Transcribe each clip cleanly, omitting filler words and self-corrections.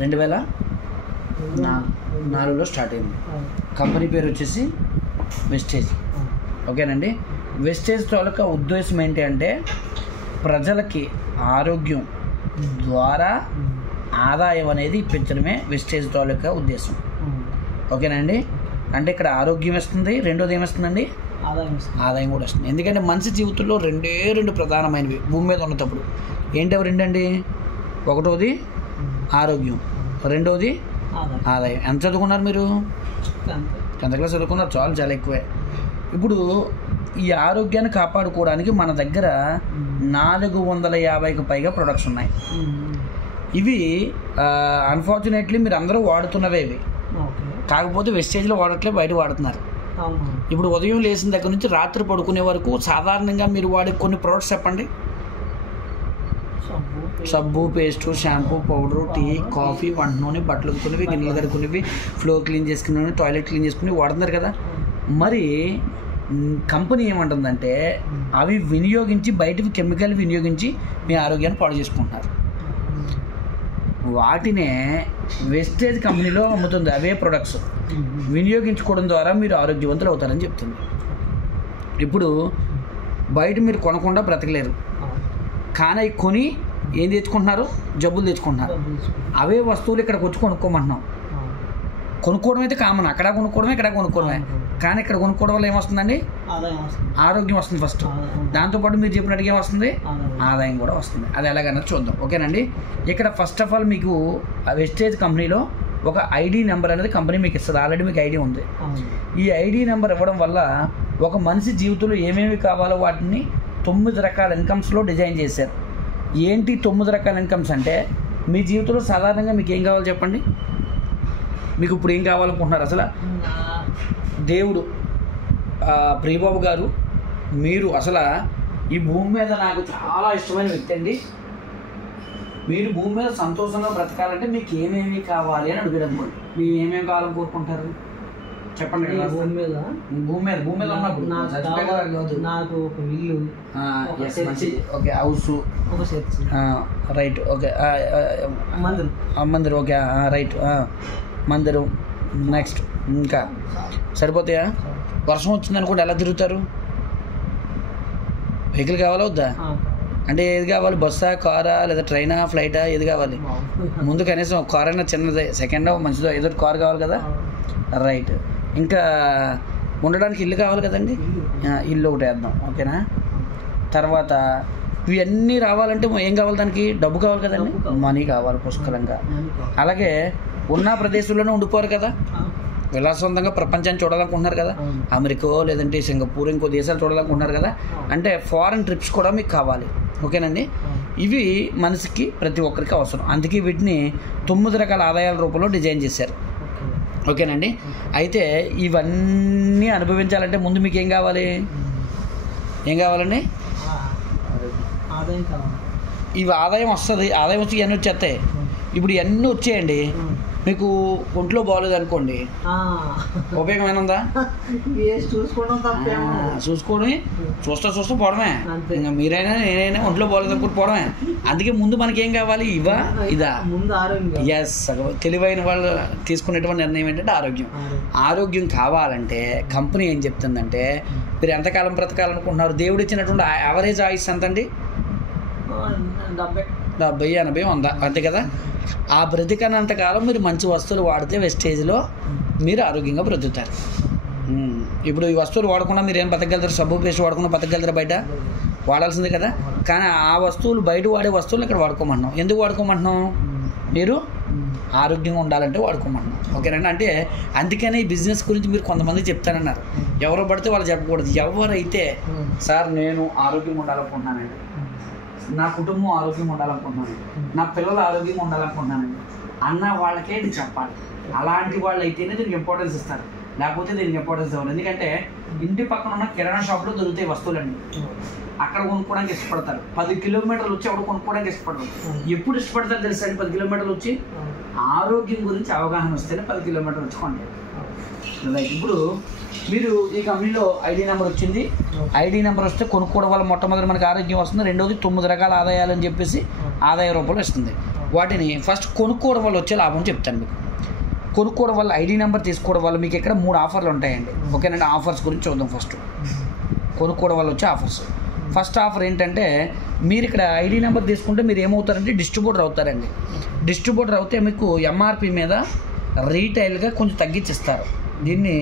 2004లో start అయింది. Company పేరు వచ్చేసి వెస్టేజ్. ఓకేనండి. వెస్టేజ్ తాలూకా ఉద్దేశం ఏంటి అంటే ప్రజలకి ఆరోగ్యం ద్వారా ఆదాయం అనేది ఇప్పించడమే వెస్టేజ్ తాలూకా ఉద్దేశం. ఓకేనండి. అంటే ఇక్కడ ఆరోగ్యం ఇస్తుంది, రెండోది ఏమిస్తుందండి, ఆదాయం కూడా వస్తుంది. ఎందుకంటే మనిషి జీవితంలో రెండు ప్రధానమైనవి భూమి మీద ఉన్నప్పుడు. ఏంటవి రెండండి? ఒకటోది ఆరోగ్యం, రెండోది ఆదాయం. ఎంత చదువుకున్నారు మీరు? 10th క్లాస్ చదువుకున్నారు. చాలా ఎక్కువే. ఇప్పుడు ఈ ఆరోగ్యాన్ని కాపాడుకోవడానికి మన దగ్గర 450కు పైగా ప్రొడక్ట్స్ ఉన్నాయి. ఇవి అన్ఫార్చునేట్లీ మీరు అందరూ వాడుతున్నవే ఇవి. కాకపోతే వెస్టేజ్లో వాడట్లే, బయట వాడుతున్నారు. ఇప్పుడు ఉదయం లేచిన దగ్గర నుంచి రాత్రి పడుకునే వరకు సాధారణంగా మీరు వాడే కొన్ని ప్రొడక్ట్స్ చెప్పండి. సబ్బు, paste, shampoo, powder, tea, coffee, వంట నూనె, బట్టలు కొనివి, గిన్నెలు కడుక్కునేవి, ఫ్లోర్ క్లీన్ చేసుకునేవి, టాయిలెట్ క్లీన్ చేసుకుని వాడుతున్నారు కదా. మరి కంపెనీ ఏమంటుందంటే అవి వినియోగించి బయటవి కెమికల్ వినియోగించి మీ ఆరోగ్యాన్ని పాడు చేసుకుంటున్నారు. వాటినే వెస్టేజ్ కంపెనీలో అమ్ముతుంది. అవే ప్రొడక్ట్స్ వినియోగించుకోవడం ద్వారా మీరు ఆరోగ్యవంతులు అవుతారని చెప్తుంది. ఇప్పుడు బయట మీరు కొనకుండా బ్రతకలేరు, కానీ కొని ఏం తెచ్చుకుంటున్నారు? జబ్బులు తెచ్చుకుంటున్నారు. అవే వస్తువులు ఇక్కడికి వచ్చి కొనుక్కోమంటున్నాం. కొనుక్కోవడం అయితే కామన్, అక్కడ కొనుక్కోవడమే, ఇక్కడ కొనుక్కోవడమే. కానీ ఇక్కడ కొనుక్కోవడం వల్ల ఏమొస్తుందండి? ఆరోగ్యం వస్తుంది ఫస్ట్. దాంతోపాటు మీరు చెప్పినట్టుగా ఏమొస్తుంది? ఆదాయం కూడా వస్తుంది. అది ఎలాగన్నది చూద్దాం. ఓకేనండి. ఇక్కడ ఫస్ట్ ఆఫ్ ఆల్ మీకు వెస్టేజ్ కంపెనీలో ఒక ఐడి నెంబర్ అనేది కంపెనీ మీకు ఇస్తుంది. ఆల్రెడీ మీకు ఐడి ఉంది. ఈ ఐడి నెంబర్ ఇవ్వడం వల్ల ఒక మనిషి జీవితంలో ఏమేమి కావాలో వాటిని 9 రకాల ఇన్కమ్స్లో డిజైన్ చేశారు. ఏంటి 9 రకాల ఇన్కమ్స్ అంటే మీ జీవితంలో సాధారణంగా మీకు ఏం కావాలో చెప్పండి. మీకు ఇప్పుడు ఏం కావాలనుకుంటున్నారు? అసలు దేవుడు ప్రియబాబు గారు, మీరు అసలు ఈ భూమి మీద నాకు చాలా ఇష్టమైన వ్యక్తి అండి, మీరు భూమి మీద సంతోషంగా బ్రతకాలంటే మీకు ఏమేమి కావాలి అని అడిగాడు అనుకోండి. మీరు ఏమేమి కావాలని కోరుకుంటారు చెప్పండి. భూమి మీద ఉన్నప్పుడు నాకు ఒక ఇల్లు, ఓకే, హౌస్, ఒక చర్చ్, రైట్, ఓకే, మందిరం, ఓకే, రైట్, మందిరం. నెక్స్ట్ ఇంకా సరిపోతాయా? వర్షం వచ్చింది అనుకోండి, ఎలా తిరుగుతారు? వెహికల్ కావాలా వద్దా? అంటే ఏది కావాలి? బస్సా, కారా, లేదా ట్రైనా, ఫ్లైటా, ఏది కావాలి? ముందు కనీసం కార్ అయినా చిన్నదే, సెకండ్ మంచిదో ఏదో కార్ కావాలి కదా. రైట్. ఇంకా ఉండడానికి ఇల్లు కావాలి కదండి, ఇల్లు ఒకటి వేద్దాం. ఓకేనా. తర్వాత ఇవన్నీ రావాలంటే ఏం కావాలి? దానికి డబ్బు కావాలి కదండి, మనీ కావాలి పుష్కలంగా. అలాగే ఉన్న ప్రదేశంలోనే ఉండిపోరు కదా, విలాసవంతంగా ప్రపంచాన్ని చూడాలనుకుంటున్నారు కదా, అమెరికా లేదంటే సింగపూర్ ఇంకో దేశాలు చూడాలనుకుంటున్నారు కదా, అంటే ఫారెన్ ట్రిప్స్ కూడా మీకు కావాలి. ఓకేనండి. ఇవి మనిషికి ప్రతి ఒక్కరికి అవసరం. అందుకే వీటిని 9 రకాల ఆదాయాల రూపంలో డిజైన్ చేశారు. ఓకేనండి. అయితే ఇవన్నీ అనుభవించాలంటే ముందు మీకు ఏం కావాలి? ఏం కావాలండి? ఇవి ఆదాయం వస్తుంది. ఆదాయం వచ్చి ఇవన్నీ వచ్చేస్తాయి. ఇప్పుడు ఇవన్నీ వచ్చాయండి, మీకు ఒంట్లో బాగోలేదు అనుకోండి, ఉపయోగమేనుందా? చూసుకొని చూస్తూ పోవడమే. ఇంకా మీరైనా నేనైనా ఒంట్లో బాగోలేదు అనుకుంటూ పోవడమే. అందుకే ముందు మనకేం కావాలి? ఇదా? ఎస్. తెలివైన వాళ్ళు తీసుకునేటువంటి నిర్ణయం ఏంటంటే ఆరోగ్యం కావాలంటే కంపెనీ ఏం చెప్తుందంటే మీరు ఎంతకాలం బ్రతకాలనుకుంటున్నారు? దేవుడు ఇచ్చినటువంటి యావరేజ్ ఆయుష్ ఎంత అండి? 70, 80, 100, అంతే కదా. ఆ బ్రతికనంతకాలం మీరు మంచి వస్తువులు వాడితే వెస్టేజ్లో మీరు ఆరోగ్యంగా బ్రతుకుతారు. ఇప్పుడు ఈ వస్తువులు వాడకుండా మీరు ఏం బతకగలుగుతారు? సబ్బు, పేస్ట్ వాడకుండా బతకగలుగుతారు? బయట వాడాల్సిందే కదా. కానీ ఆ వస్తువులు, బయట వాడే వస్తువులు ఇక్కడ వాడుకోమంటున్నాం. ఎందుకు వాడుకోమంటున్నాం? మీరు ఆరోగ్యంగా ఉండాలంటే వాడుకోమంటున్నాం. ఓకేనండి. అంటే అందుకనే ఈ బిజినెస్ గురించి మీరు కొంతమంది చెప్తానన్నారు. ఎవరో పడితే వాళ్ళు చెప్పకూడదు. ఎవరైతే సార్ నేను ఆరోగ్యంగా ఉండాలనుకుంటున్నానండి, నా కుటుంబం ఆరోగ్యంగా ఉండాలనుకుంటున్నాను, నా పిల్లలు ఆరోగ్యంగా ఉండాలనుకుంటున్నానండి అన్న వాళ్ళకే ఇది చెప్పాలి. అలాంటి వాళ్ళు అయితేనే దీనికి ఇంపార్టెన్స్ ఇస్తారు, లేకపోతే దీనికి ఇంపార్టెన్స్ ఇవ్వరు. ఎందుకంటే ఇంటి పక్కన ఉన్న కిరాణా షాప్లో దొరుకుతాయి వస్తువులన్నీ, అక్కడ కొనుక్కోవడానికి ఇష్టపడతారు. 10 కిలోమీటర్లు వచ్చి అక్కడ కొనుక్కోవడానికి ఇష్టపడతారు. ఎప్పుడు ఇష్టపడతారు తెలుసా? 10 కిలోమీటర్లు వచ్చి ఆరోగ్యం గురించి అవగాహన వస్తేనే 10 కిలోమీటర్లు వచ్చి కొంటారు. ఇప్పుడు మీరు ఈ కంపెనీలో ఐడి నెంబర్ వచ్చింది. ఐడి నెంబర్ వస్తే కొనుక్కోవడం వల్ల మొట్టమొదటి మనకి ఆరోగ్యం వస్తుంది. రెండోది 9 రకాల ఆదాయాలు అని చెప్పేసి ఆదాయ రూపంలో ఇస్తుంది. వాటిని ఫస్ట్ కొనుక్కోవడం వల్ల వచ్చే లాభం చెప్తాను మీకు. కొనుక్కోవడం వల్ల ఐడి నెంబర్ తీసుకోవడం వల్ల మీకు ఇక్కడ 3 ఆఫర్లు ఉంటాయండి. ఓకేనండి, ఆఫర్స్ గురించి చూద్దాం. ఫస్ట్ కొనుక్కోవడం వల్ల వచ్చే ఆఫర్స్. ఫస్ట్ ఆఫర్ ఏంటంటే మీరు ఇక్కడ ఐడి నెంబర్ తీసుకుంటే మీరు ఏమవుతారంటే డిస్ట్రిబ్యూటర్ అవుతారండి. డిస్ట్రిబ్యూటర్ అవుతే మీకు ఎంఆర్పి మీద రీటైల్గా కొంచెం తగ్గించిస్తారు. దీన్ని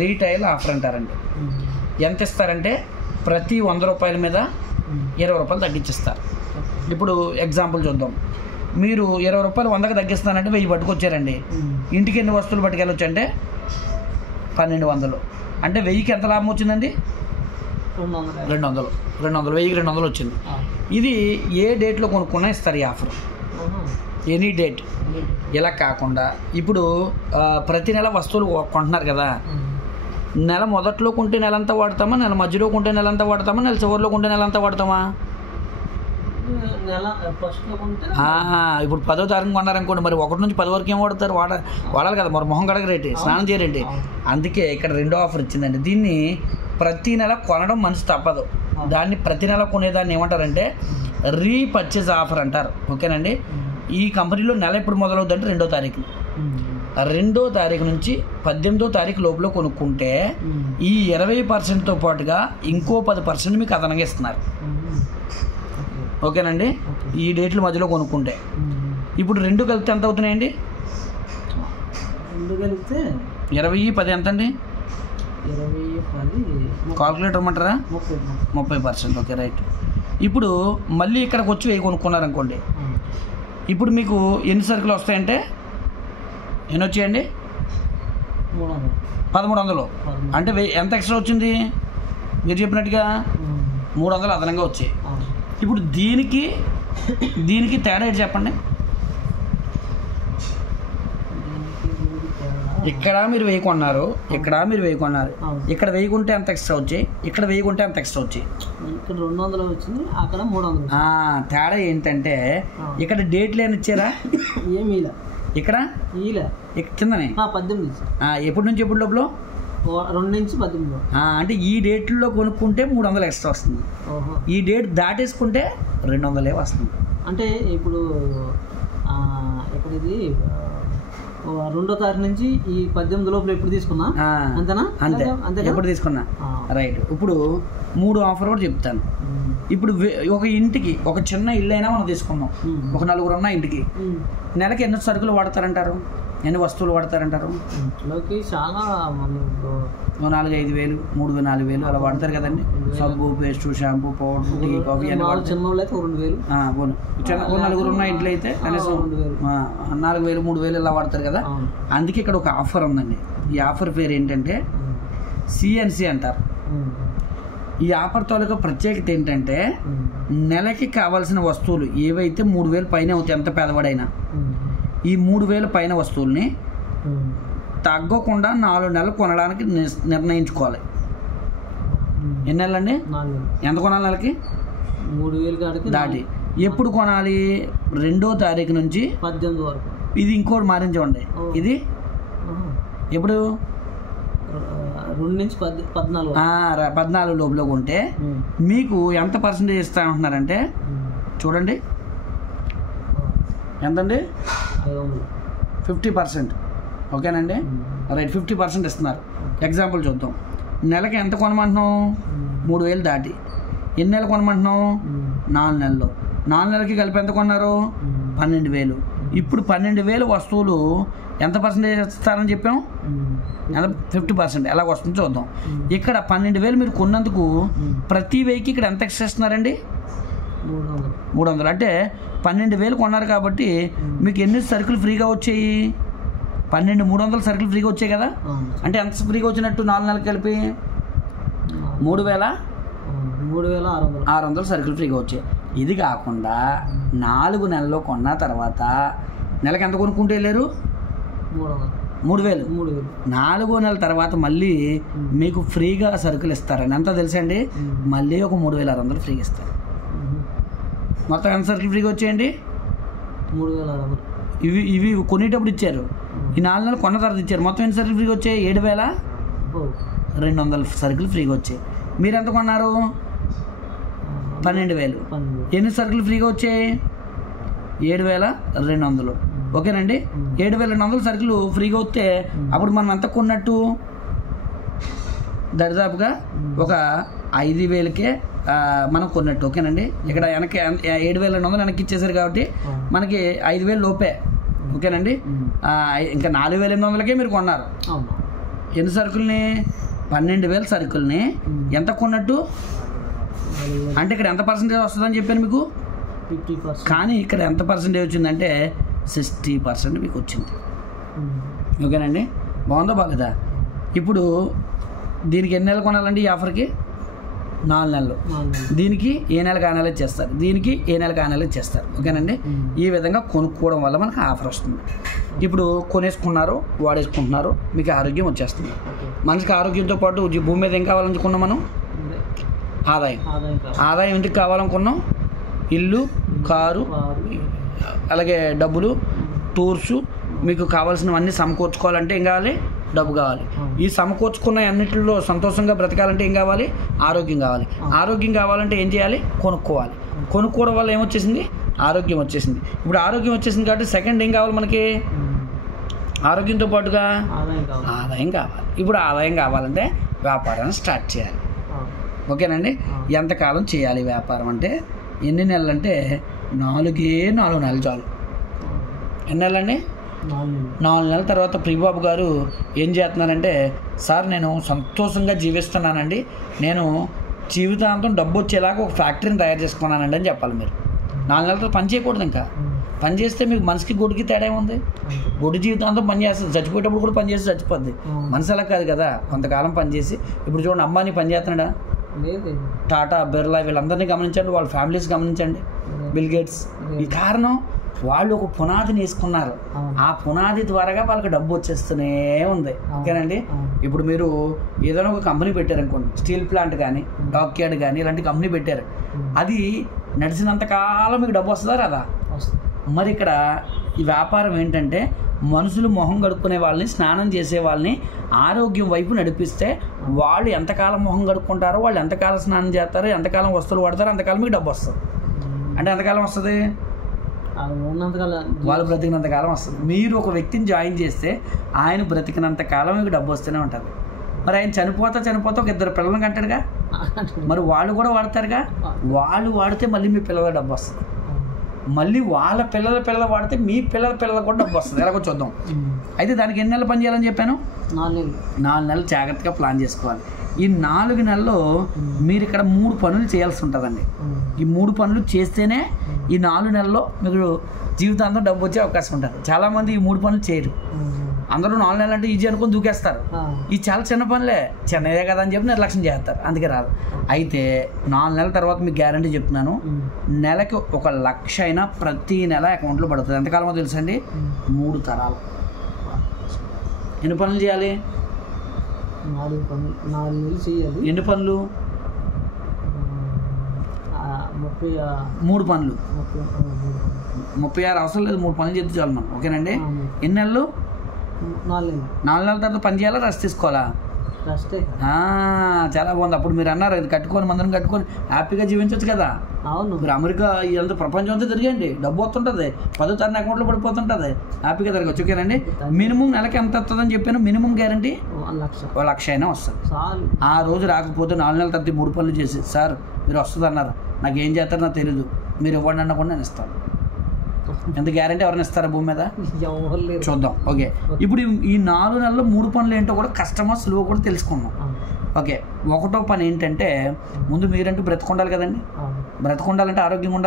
రీటైల్ ఆఫర్ అంటారండి. ఎంత ఇస్తారంటే ప్రతి 100 రూపాయల మీద 20 రూపాయలు తగ్గించిస్తారు. ఇప్పుడు ఎగ్జాంపుల్ చూద్దాం. మీరు 20 రూపాయలు 100కి తగ్గిస్తానంటే 1000 పట్టుకొచ్చారండి. ఇంటికి ఎన్ని వస్తువులు పట్టుకెళ్ళొచ్చు అంటే 1200. అంటే 1000కి ఎంత లాభం వచ్చిందండి? 200. 1000కి 200 వచ్చింది. ఇది ఏ డేట్లో కొనుక్కున్నా ఇస్తారు ఈ ఆఫర్, ఎనీ డేట్. ఇలా కాకుండా ఇప్పుడు ప్రతి నెల వస్తువులు కొంటున్నారు కదా, నెల మొదట్లో కొంటే నెలంతా వాడతామా, నెల మధ్యలో కొంటే నెలంతా వాడతామా, నెల చివరిలో కొంటే నెలంతా వాడతామా? ఇప్పుడు 10వ తారీఖు కొన్నారనుకోండి, మరి 1 నుంచి 10 వరకు ఏం వాడతారు? వాడాలి కదా, మరి మొహం కడగరేంటి, స్నానం చేయరేంటి. అందుకే ఇక్కడ 2వ ఆఫర్ ఇచ్చిందండి. దీన్ని ప్రతి నెల కొనడం మనిషి తప్పదు. దాన్ని ప్రతి నెల కొనేదాన్ని ఏమంటారంటే రీపర్చేజ్ ఆఫర్ అంటారు. ఓకేనండి. ఈ కంపెనీలో నెల ఎప్పుడు మొదలవుతుందంటే 2వ తారీఖు. 2వ తారీఖు నుంచి 18వ తారీఖు లోపల కొనుక్కుంటే ఈ 20%తో పాటుగా ఇంకో 10% మీకు అదనంగా ఇస్తున్నారు. ఓకేనండి, ఈ డేట్ల మధ్యలో కొనుక్కుంటే. ఇప్పుడు 2 కలిపితే ఎంత అవుతున్నాయండి? 2 కలిపితే 20, 10 ఎంత అండి? 20, 10 కాల్కులేటర్ ఇమ్మంటారా? 30%. Okay, right. ఇప్పుడు మళ్ళీ ఇక్కడికి వచ్చి 1000 కొనుక్కున్నారనుకోండి, ఇప్పుడు మీకు ఎన్ని సరుకులు వస్తాయంటే ఎన్ని వచ్చాయండి? 1300. అంటే ఎంత ఎక్స్ట్రా వచ్చింది? మీరు చెప్పినట్టుగా 300 అదనంగా వచ్చాయి. ఇప్పుడు దీనికి తేడా ఏంటి చెప్పండి? ఇక్కడ మీరు 1000 కొన్నారు, ఇక్కడ మీరు 1000 కొన్నారు. ఇక్కడ 1000 కొంటే ఎంత ఎక్స్ట్రా వచ్చాయి, ఇక్కడ 1000 కొంటే ఎంత ఎక్స్ట్రా వచ్చాయి? ఇక్కడ 200 వచ్చింది, అక్కడ 300. తేడా ఏంటంటే ఇక్కడ డేట్లు ఏమి ఇచ్చారా? ఏమి ఇక్కడ కిందనే 18. ఎప్పటి నుంచి ఎప్పుడు లోపల? 2 నుంచి 18. అంటే ఈ డేట్లో కొనుక్కుంటే 300 ఎక్స్ట్రా వస్తుంది. ఈ డేట్ దాటేసుకుంటే 200 వస్తుంది. అంటే ఇప్పుడు ఇక్కడ ఇది 2వ తారీఖు నుంచి ఈ 18 లోపల ఎప్పుడు తీసుకున్నా అంతేనా? అంతే, ఎప్పుడు తీసుకున్నా. రైట్. ఇప్పుడు 3 ఆఫర్ కూడా చెప్తాను. ఇప్పుడు ఒక ఇంటికి ఒక చిన్న ఇల్లు అయినా మనం తీసుకున్నాం, ఒక 4 ఉన్న ఇంటికి నెలకి ఎన్ని సరుకులు వాడతారంటారు? ఎన్ని వస్తువులు వాడతారంటారు? ఇంట్లోకి చాలా 4-5 వేలు, 3-4 వేలు అలా వాడతారు కదండి. సబ్బు, paste, shampoo, powder, tea, coffee అన్ని వాడతారు. చిన్న అయితే 2000. పోను చిన్న 4 ఉన్న ఇంట్లో అయితే కనీసం 4000, 3000 ఇలా వాడతారు కదా. అందుకే ఇక్కడ ఒక ఆఫర్ ఉందండి. ఈ ఆఫర్ పేరు ఏంటంటే సిఎన్సి అంటారు. ఈ ఆఫర్ తాలూకా ప్రత్యేకత ఏంటంటే నెలకి కావాల్సిన వస్తువులు ఏవైతే 3000 పైన అవుతాయి, ఎంత పేదవాడైనా ఈ 3000 పైన వస్తువుల్ని తగ్గకుండా 4 నెలలు కొనడానికి నిర్ణయించుకోవాలి. ఎన్ని నెలలండి? ఎంత కొనాలి? నెలకి 3000 దాటి. ఎప్పుడు కొనాలి? 2వ తారీఖు నుంచి 18 వరకు. ఇది ఇంకోటి మారించండి. ఇది ఎప్పుడు? 2 నుంచి 14 లోపల కొంటే మీకు ఎంత పర్సెంటేజ్ ఇస్తా ఉంటున్నారంటే చూడండి ఎంతండి? 50%. ఓకేనండి, రైట్. 50% ఇస్తున్నారు. ఎగ్జాంపుల్ చూద్దాం. నెలకి ఎంత కొనమంటున్నాం? 3000 దాటి. ఎన్ని నెలలు కొనమంటున్నాం? 4 నెలలు. 4 నెలలకి కలిపి ఎంత కొన్నారు? 12000. ఇప్పుడు 12000 వస్తువులు ఎంత పర్సెంటేజ్ ఇస్తారని చెప్పాం? 50%. ఎలాగ వస్తుందో చూద్దాం. ఇక్కడ 12000 మీరు కొన్నందుకు ప్రతి 1000కి ఇక్కడ ఎంత ఎక్స్ట్రా ఇస్తున్నారండి? 300. అంటే 12000 కొన్నారు కాబట్టి మీకు ఎన్ని సరుకులు ఫ్రీగా వచ్చాయి? 300 సరుకులు ఫ్రీగా వచ్చాయి కదా. అంటే ఎంత ఫ్రీగా వచ్చినట్టు 4 నెలలు కలిపి? 3600 సరుకులు ఫ్రీగా వచ్చాయి. ఇది కాకుండా 4 నెలల్లో కొన్న తర్వాత నెలకి ఎంత కొనుక్కుంటే వెళ్ళారు? 3000. 4వ నెల తర్వాత మళ్ళీ మీకు ఫ్రీగా సరుకులు ఇస్తారని ఎంత తెలుసండి? మళ్ళీ ఒక 3600 ఫ్రీగా ఇస్తారు. మొత్తం ఎంత సరుకులు ఫ్రీగా వచ్చాయండి? 3600. ఇవి కొనేటప్పుడు ఇచ్చారు. ఈ 4 నెలలు కొన్న తర్వాత ఇచ్చారు. మొత్తం ఎన్ని సరుకులు ఫ్రీగా వచ్చాయి? 7200 సరుకులు ఫ్రీగా వచ్చాయి. మీరు ఎంత కొన్నారు? 12000. ఎన్ని సరుకులు ఫ్రీగా వచ్చాయి? 7,200. ఓకేనండి. 7,200 సరుకులు ఫ్రీగా వస్తే అప్పుడు మనం ఎంత కొన్నట్టు దరిదాపుగా ఒక 5,000కే మనం కొన్నట్టు. ఓకేనండి. ఇక్కడ వెనక్కి 7,200 వెనక్కి ఇచ్చేసారు కాబట్టి మనకి 5,000 లోపే. ఓకేనండి. ఇంకా 4,800కే మీరు కొన్నారు. ఎన్ని సరుకుల్ని? 12,000 సరుకుల్ని ఎంత కొన్నట్టు అంటే ఇక్కడ ఎంత పర్సెంటేజ్ వస్తుందని చెప్పాను మీకు. 50%. కానీ ఇక్కడ ఎంత పర్సెంటేజ్ వచ్చిందంటే 60% మీకు వచ్చింది. ఓకేనండి. బాగుందా బాగదా? ఇప్పుడు దీనికి ఎన్ని నెలలు కొనాలండి? ఈ ఆఫర్కి 4 నెలలు. దీనికి ఏ నెలకు ఆ నెల ఇచ్చేస్తారు, దీనికి ఏ నెలకు ఆ నెల ఇచ్చేస్తారు. ఓకేనండి. ఈ విధంగా కొనుక్కోవడం వల్ల మనకు ఆఫర్ వస్తుంది. ఇప్పుడు కొనేసుకున్నారు, వాడేసుకుంటున్నారు, మీకు ఆరోగ్యం వచ్చేస్తుంది. మనిషికి ఆరోగ్యంతో పాటు భూమి మీద ఏం కావాలనుకున్నాం మనం? ఆదాయం ఎందుకు కావాలనుకున్నాం? ఇల్లు, కారు, అలాగే డబ్బులు, టూర్సు, మీకు కావాల్సినవన్నీ సమకూర్చుకోవాలంటే ఏం కావాలి? డబ్బు కావాలి. ఈ సమకూర్చుకున్న అన్నింటిలో సంతోషంగా బ్రతకాలంటే ఏం కావాలి? ఆరోగ్యం కావాలి. ఆరోగ్యం కావాలంటే ఏం చేయాలి? కొనుక్కోవాలి. కొనుక్కోవడం వల్ల ఏమొచ్చేసింది? ఆరోగ్యం వచ్చేసింది. ఇప్పుడు ఆరోగ్యం వచ్చేసింది కాబట్టి సెకండ్ ఏం కావాలి మనకి? ఆరోగ్యంతో పాటుగా ఆదాయం కావాలి. ఇప్పుడు ఆదాయం కావాలంటే వ్యాపారాన్ని స్టార్ట్ చేయాలి. ఓకేనండి. ఎంతకాలం చేయాలి వ్యాపారం అంటే? ఎన్ని నెలలు అంటే 4 నెలలు చాలు. ఎన్ని నెలలండి? 4 నెలల తర్వాత ప్రియబాబు గారు ఏం చేస్తున్నారంటే, సార్ నేను సంతోషంగా జీవిస్తున్నానండి, నేను జీవితాంతం డబ్బు వచ్చేలాగా ఒక ఫ్యాక్టరీని తయారు చేసుకున్నానండి అని చెప్పాలి. మీరు 4 నెలలతో పని చేయకూడదు. ఇంకా పని చేస్తే మీకు మనసుకి గొడ్డుకి తేడా ఏముంది? గొడ్డు జీవితాంతం పని చేస్తుంది, చచ్చిపోయేటప్పుడు కూడా పని చేసి చచ్చిపోద్ది. మనసు అలా కాదు కదా, కొంతకాలం పని చేసి. ఇప్పుడు చూడండి, అంబానీ పని చేస్తున్నాడా? టాటా, బిర్లా వీళ్ళందరినీ గమనించండి, వాళ్ళ ఫ్యామిలీస్ గమనించండి, బిల్ గేట్స్. ఈ కారణం వాళ్ళు ఒక పునాదిని వేసుకున్నారు. ఆ పునాది ద్వారాగా వాళ్ళకి డబ్బు వచ్చేస్తూనే ఉంది. ఓకేనండి. ఇప్పుడు మీరు ఏదైనా ఒక కంపెనీ పెట్టారనుకోండి, స్టీల్ ప్లాంట్ కానీ, డాక్ యార్డ్ కానీ, ఇలాంటి కంపెనీ పెట్టారు. అది నడిచినంతకాలం మీకు డబ్బు వస్తుందా రాదా? మరి ఇక్కడ ఈ వ్యాపారం ఏంటంటే, మనుషులు మొహం కడుక్కునే వాళ్ళని, స్నానం చేసే వాళ్ళని ఆరోగ్యం వైపు నడిపిస్తే వాళ్ళు ఎంతకాలం మొహం కడుక్కుంటారో, వాళ్ళు ఎంతకాలం స్నానం చేస్తారో, ఎంతకాలం వస్తువులు వాడతారో అంతకాలం మీకు డబ్బు వస్తుంది. అంటే ఎంతకాలం వస్తుంది? వాళ్ళు బ్రతికినంతకాలం వస్తుంది. మీరు ఒక వ్యక్తిని జాయిన్ చేస్తే ఆయన బ్రతికినంతకాలం మీకు డబ్బు వస్తూనే ఉంటుంది. మరి ఆయన చనిపోతా ఒక 2 పిల్లలను కంటాడుగా, మరి వాళ్ళు కూడా వాడతారుగా. వాళ్ళు వాడితే మళ్ళీ మీ పిల్లల డబ్బు వస్తుంది. మళ్ళీ వాళ్ళ పిల్లల వాడితే మీ పిల్లల కూడా డబ్బు వస్తుంది. ఎలాగో చూద్దాం. అయితే దానికి ఎన్ని నెలలు పని చేయాలని చెప్పాను? 4 నెలలు జాగ్రత్తగా ప్లాన్ చేసుకోవాలి. ఈ 4 నెలల్లో మీరు ఇక్కడ 3 పనులు చేయాల్సి ఉంటుందండి. ఈ 3 పనులు చేస్తేనే ఈ 4 నెలల్లో మీకు జీవితాంతం డబ్బు వచ్చే అవకాశం ఉంటుంది. చాలామంది ఈ 3 పనులు చేయరు. అందరూ 4 నెలలు అంటే ఈజీ అనుకుని దూకేస్తారు. ఈ చాలా చిన్న పనులే, చిన్నదే కదా అని చెప్పి నిర్లక్ష్యం చేస్తారు, అందుకే రాదు. అయితే 4 నెలల తర్వాత మీకు గ్యారంటీ చెప్తున్నాను, నెలకి 1,00,000 అయినా ప్రతి నెల అకౌంట్లో పడుతుంది. ఎంతకాలమో తెలుసండి? 3 తరాలు. ఎన్ని పనులు చేయాలి? 4 నెలలు చేయాలి. ఎన్ని పనులు? 3 పనులు. 36 అవసరం లేదు, 3 పనులు చేస్తే చాలు మనం. ఓకేనండి. ఎన్ని నెలలు? 4 నెలల తర్వాత పని చేయాలా, రెస్ట్ తీసుకోవాలా? చాలా బాగుంది. అప్పుడు మీరు అన్నారు ఇది కట్టుకొని, మందరం కట్టుకొని హ్యాపీగా జీవించవచ్చు కదా. అవును. మీరు అమెరికా ఇదంతా ప్రపంచం అంతా తిరిగండి, డబ్బు వస్తుంటుంది, 10వ తారీఖు అకౌంట్లో పడిపోతుంటుంది, హ్యాపీగా తిరగచ్చు. ఓకేనండి. మినిమం నెలకి ఎంత వస్తుందని చెప్పాను? మినిమం గ్యారంటీ 1,00,000 అయినా వస్తుంది. ఆ రోజు రాకపోతే 4 నెలల తర్వాత 3 పనులు చేసి, సార్ మీరు వస్తుంది అన్నారు, నాకు ఏం చేస్తారో నాకు తెలియదు, మీరు ఇవ్వండి అన్న కూడా నేను ఇస్తాను. ఎంత గ్యారంటీ? ఎవరైనా ఇస్తారా భూమి మీద? చూద్దాం. ఓకే. ఇప్పుడు ఈ 4 నెలల్లో 3 పనులు ఏంటో కూడా కష్టమో సులువు కూడా తెలుసుకుందాం. ఓకే. 1వ పని ఏంటంటే, ముందు మీరంటూ బ్రతుకుండాలి కదండి. బ్రతుకుండాలంటే ఆరోగ్యంగా ఉండాలి.